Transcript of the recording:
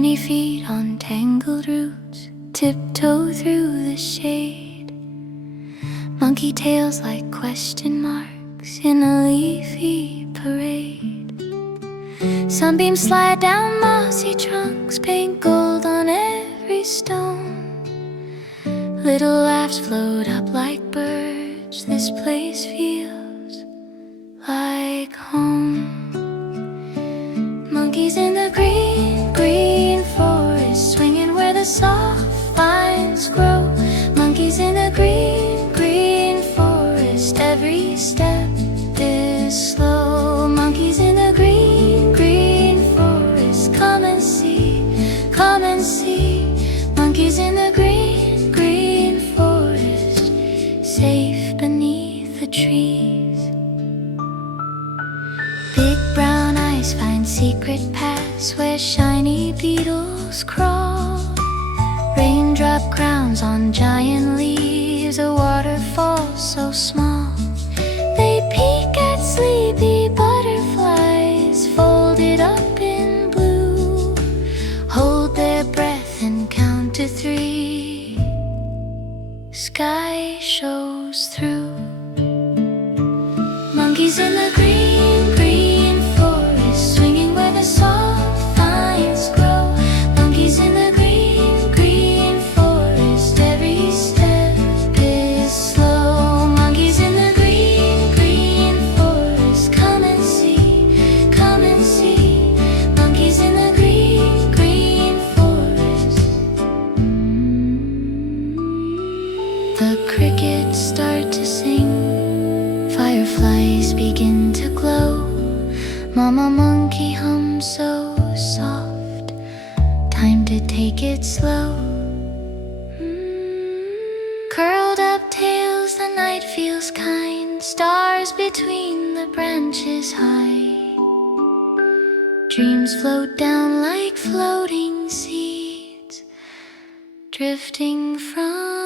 Tiny feet on tangled roots tiptoe through the shade. Monkey tails like question marks in a leafy parade. Sunbeams slide down mossy trunks, paint gold on every stone. Little laughs float up like birds. This place feels like home. Monkeys in the green, green forest, swinging where the soft vines grow. Monkeys in the green, green forest, every step is slow. Monkeys in the green, green forest, come and see, come and see. Monkeys in the green, green forest, safe beneath the trees. Big brown eyes find secret paths where shiny beetles crawl. Raindrop crowns on giant leaves, a waterfall so small. They peek at sleepy butterflies folded up in blue, hold their breath and count to 3. Sky shows through. Monkeys in the green, green forest, swinging where the soft vines grow. Monkeys in the green, green forest, every step is slow. Monkeys in the green, green forest, come and see, come and see. Monkeys in the green, green forest. The crickets start to sing, fireflies begin to glow. Mama monkey hums so soft, time to take it slow. Curled up tails, the night feels kind, stars between the branches high. Dreams float down like floating seeds, drifting from